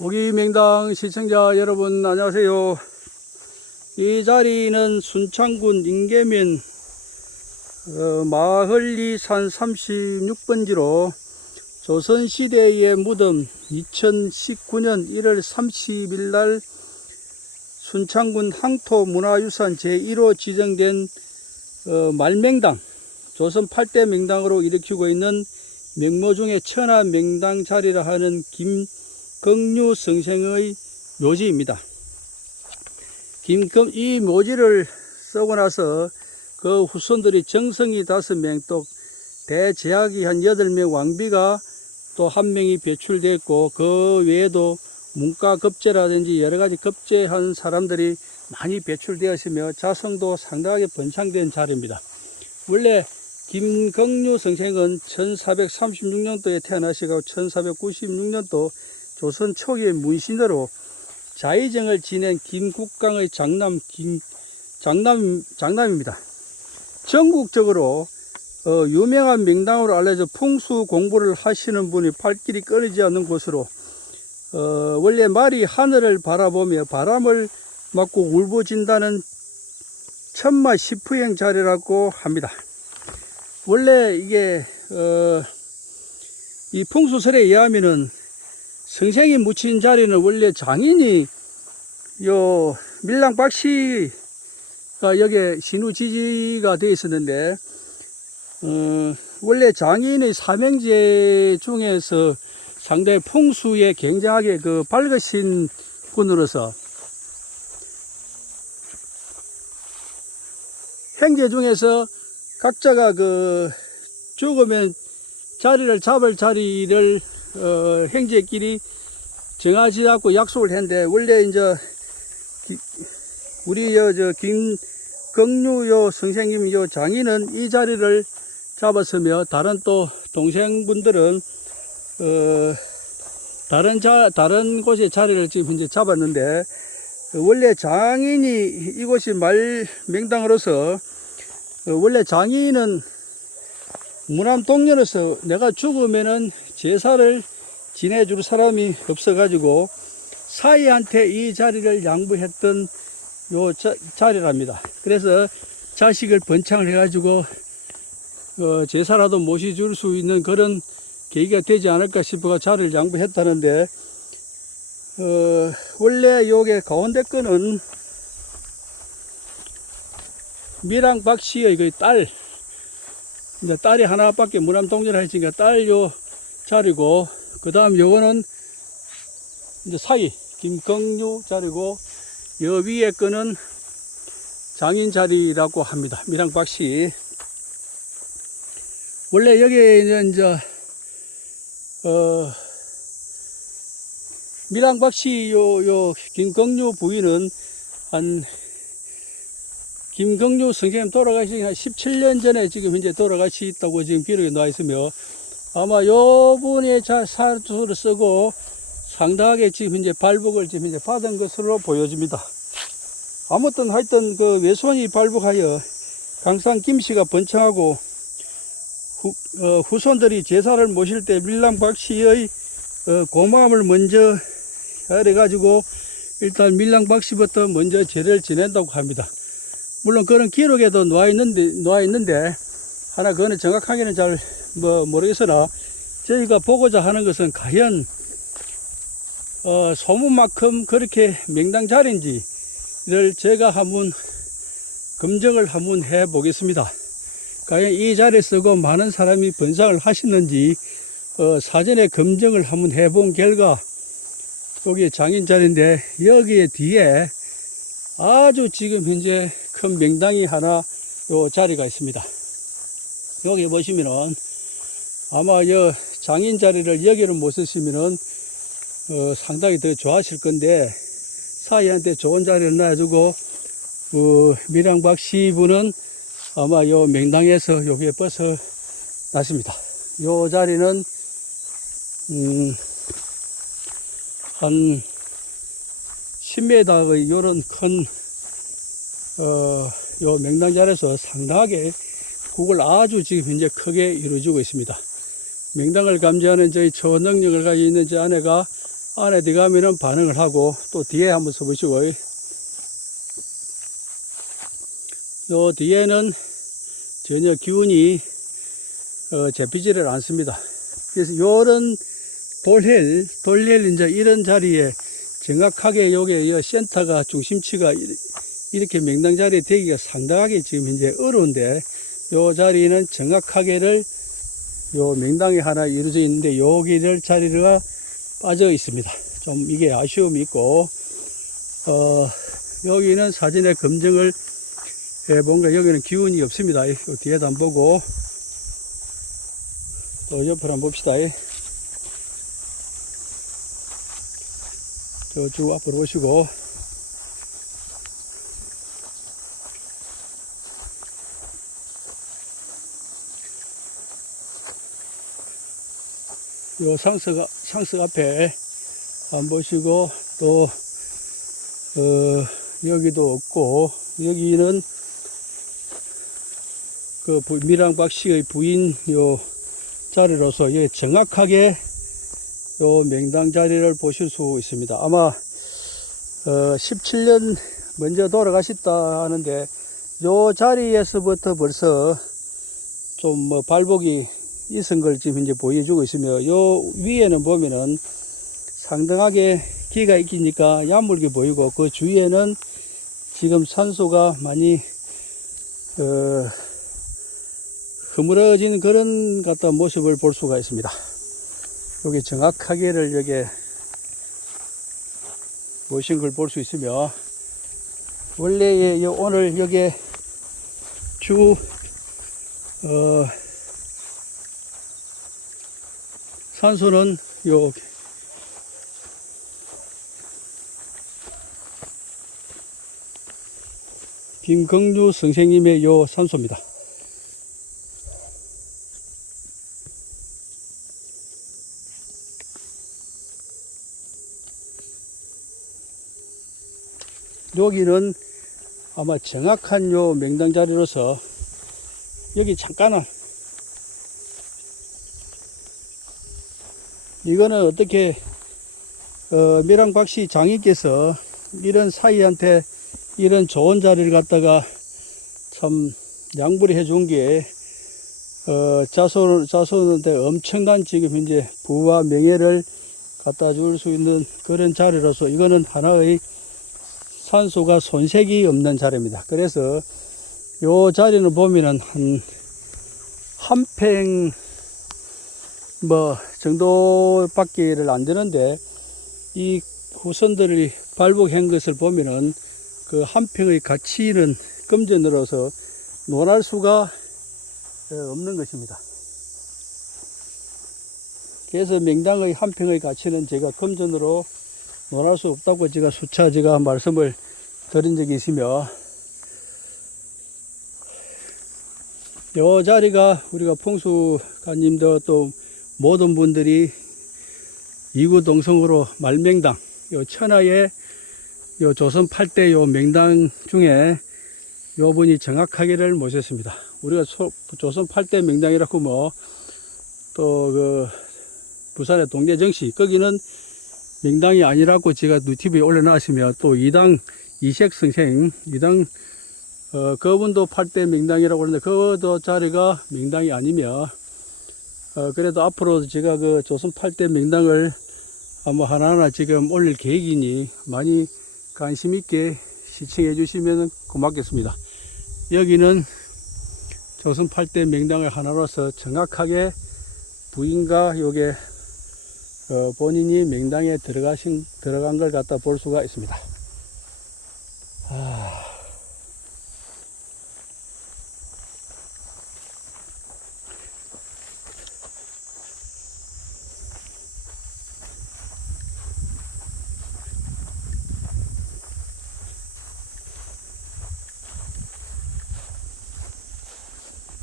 오기명당 시청자 여러분 안녕하세요. 이 자리는 순창군 인계면 어, 마을리산 36번지로 조선시대의 무덤 2019년 1월 30일 날 순창군 항토문화유산 제1호 지정된 어, 말명당 조선 8대 명당으로 일으키고 있는 명모 중에 천하 명당 자리라 하는 김 경류 선생의 묘지입니다. 김금 이 묘지를 쓰고 나서 그 후손들이 정성이 다섯 명, 또 대제학이 한 여덟 명, 왕비가 또 한 명이 배출됐고 그 외에도 문과 급제라든지 여러 가지 급제한 사람들이 많이 배출되었으며 자성도 상당하게 번창된 자리입니다. 원래 김경류 선생은 1436년도에 태어나시고 1496년도 조선 초기의 문신으로 자의정을 지낸 김국강의 장남 김 장남 장남입니다. 전국적으로 어, 유명한 명당으로 알려져 풍수 공부를 하시는 분이 발길이 끊이지 않는 곳으로 어, 원래 말이 하늘을 바라보며 바람을 맞고 울부진다는 천마 시프행 자리라고 합니다. 원래 이게 어, 이 풍수설에 의하면은 성생이 묻힌 자리는 원래 장인이 요 밀랑 박씨가 여기에 신우지지가 되어 있었는데 어, 원래 장인의 사명제 중에서 상당히 풍수에 굉장하게 그 밝으신 분으로서 행제 중에서 각자가 그 죽으면 자리를 잡을 자리를 어, 행제끼리 정하지 않고 약속을 했는데 원래 이제 기- 우리 여, 저 김 경류 요 선생님 요 장인은 이 자리를 잡았으며 다른 또 동생분들은 어, 다른 자 다른 곳에 자리를 지금 현재 잡았는데 원래 장인이 이곳이 말 명당으로서 어, 원래 장인은 무남 동료로서 내가 죽으면은 제사를 지내줄 사람이 없어가지고 사이한테 이 자리를 양보했던 요 자, 자리랍니다. 그래서 자식을 번창을 해가지고 어, 제사라도 모셔줄 수 있는 그런 계기가 되지 않을까 싶어가 자리를 양보했다는데 어, 원래 요게 가운데 거는 미랑 박 씨의 그 딸, 이제 딸이 하나밖에 무남 동전을 했으니까 딸 요 자리고, 그 다음 요거는 이제 사이, 김경류 자리고, 여 위에 거는 장인 자리라고 합니다. 미랑 박 씨. 원래 여기는 이제, 어, 미랑 박 씨, 요, 요, 김경류 부인은 한 김경류 선생님 돌아가시기 한 17년 전에 지금 현재 돌아가시다고 지금 기록에 나와 있으며 아마 요 분의 자 사주를 쓰고 상당하게 지금 현재 발복을 지금 현재 받은 것으로 보여집니다. 아무튼 하여튼 그 외손이 발복하여 강산 김씨가 번창하고 후, 어, 후손들이 제사를 모실 때 밀랑 박 씨의 어, 고마움을 먼저 해가지고 일단 밀랑 박 씨부터 먼저 제를 지낸다고 합니다. 물론 그런 기록에도 놓아 있는데, 놓아 있는데, 하나 그거는 정확하게는 잘 뭐 모르겠으나, 저희가 보고자 하는 것은 과연, 어, 소문만큼 그렇게 명당 자리인지를 제가 한번 검증을 한번 해 보겠습니다. 과연 이 자리에 쓰고 많은 사람이 번상을 하셨는지, 어, 사전에 검증을 한번 해본 결과, 여기 장인 자리인데, 여기에 뒤에 아주 지금 현재 큰 명당이 하나 요 자리가 있습니다. 여기 보시면은 아마 여 장인 자리를 여기를 못 쓰시면은 어, 상당히 더 좋아하실 건데 사이한테 좋은 자리를 놔주고 어, 미랑박 시부는 아마 요 명당에서 여기에 벗어 났습니다. 요 자리는 음, 한 10m의 요런 큰 어, 요 명당자리에서 상당하게 국을 아주 지금 현재 크게 이루어지고 있습니다. 명당을 감지하는 저희 초능력을 가지고 있는 제 아내가 안에 들어가면은 반응을 하고 또 뒤에 한번 써보시고 요 뒤에는 전혀 기운이 어, 잡히지를 않습니다. 그래서 요런 돌헬, 돌헬 이제 이런 자리에 정확하게 요게 요 센터가 중심치가 이- 이렇게 명당 자리에 되기가 상당하게 지금 이제 어려운데 요 자리는 정확하게를 요 명당이 하나 이루어져 있는데 여기를 자리가 빠져 있습니다. 좀 이게 아쉬움이 있고 어 여기는 사진에 검증을 해 뭔가 여기는 기운이 없습니다. 요 뒤에도 한번 보고 또 옆을 한번 봅시다. 저쭉 앞으로 오시고 요 상석, 상석 앞에 한번 보시고 또, 어, 여기도 없고, 여기는 그 부- 미랑박 씨의 부인 요 자리로서 예, 정확하게 요 명당 자리를 보실 수 있습니다. 아마, 어, 17년 먼저 돌아가셨다 하는데, 요 자리에서부터 벌써 좀 뭐 발복이 있은 걸 지금 이제 보여주고 있으며 요 위에는 보면은 상당하게 기가 있기니까 야물게 보이고 그 주위에는 지금 산소가 많이 어, 흐물어진 그런 같은 모습을 볼 수가 있습니다. 여기 정확하게를 여기 모신 걸 볼 수 있으며 원래 요 오늘 여기 주 어, 산소는 요 김경주 선생님의 요 산소입니다. 여기는 아마 정확한 요 명당 자리로서 여기 잠깐은 이거는 어떻게 어, 미랑박씨 장인께서 이런 사이한테 이런 좋은 자리를 갖다가 참 양보를 해준 게 어, 자손 자손한테 엄청난 지금 현재 부와 명예를 갖다 줄 수 있는 그런 자리로서 이거는 하나의 산소가 손색이 없는 자리입니다. 그래서 요 자리는 보면은 한 한 평 뭐 정도밖에를 안 되는데 이 후손들이 발복한 것을 보면은 그 한 평의 가치는 금전으로서 논할 수가 어, 없는 것입니다. 그래서 명당의 한 평의 가치는 제가 금전으로 논할 수 없다고 제가 수차 제가 말씀을 드린 적이 있으며 요 자리가 우리가 풍수가님도 또 모든 분들이 이구동성으로 말명당 요 천하의 요 조선 8대 요 명당 중에 요 분이 정확하게를 모셨습니다. 우리가 소- 조선 8대 명당이라고 뭐 또 그 부산의 동대정시 거기는 명당이 아니라고 제가 유튜브에 올려놨으며 또 이당 이색 선생 이당 어, 그분도 8대 명당이라고 그러는데 그도 자리가 명당이 아니며 어, 그래도 앞으로 제가 그 조선 8대 명당을 아마 하나하나 지금 올릴 계획이니 많이 관심 있게 시청해 주시면 고맙겠습니다. 여기는 조선 8대 명당을 하나로서 정확하게 부인과 요게 어, 본인이 명당에 들어가신 들어간 걸 갖다 볼 수가 있습니다.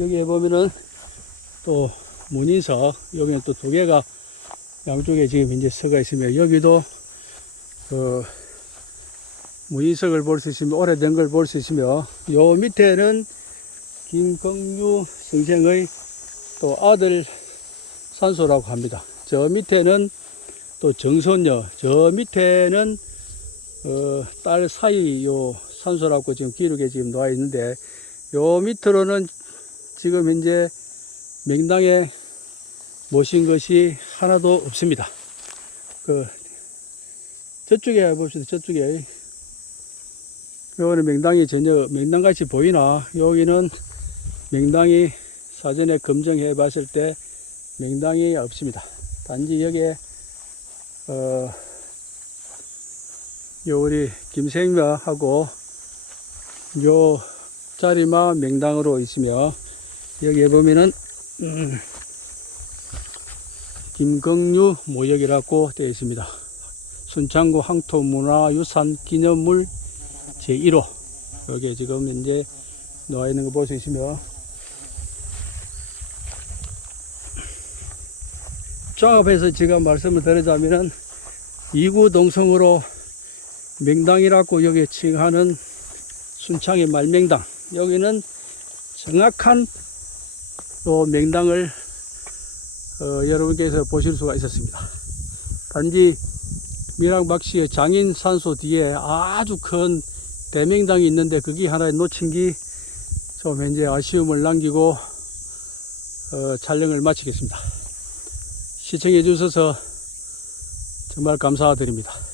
여기에 보면은 또 문인석 여기는 또 두 개가 양쪽에 지금 이제 서가 있으며 여기도 그 문인석을 볼 수 있으며 오래된 걸 볼 수 있으며 요 밑에는 김건유 선생의 또 아들 산소라고 합니다. 저 밑에는 또 정선녀, 저 밑에는 어, 딸 사이 요 산소라고 지금 기록에 지금 나와 있는데 요 밑으로는 지금 현재 맹당에 모신 것이 하나도 없습니다. 그 저쪽에 봅시다. 저쪽에 요거는 맹당이 전혀 맹당같이 보이나 여기는 맹당이 사전에 검증해 봤을 때 맹당이 없습니다. 단지 여기에 어, 요 우리 김생묘하고 요 자리만 맹당으로 있으며 여기에 보면은 음, 김경류 모역이라고 되어 있습니다. 순창구 항토문화유산 기념물 제1호. 여기에 지금 이제 나와 있는 거 볼 수 있으며 종합해서 제가 말씀을 드리자면은 이구 동성으로 맹당이라고 여기 칭하는 순창의 말맹당. 여기는 정확한 또 맹당을 어, 여러분께서 보실 수가 있었습니다. 단지 미랑박씨의 장인 산소 뒤에 아주 큰 대명당이 있는데 그게 하나의 놓친 게 좀 현재 아쉬움을 남기고 어, 촬영을 마치겠습니다. 시청해 주셔서 정말 감사드립니다.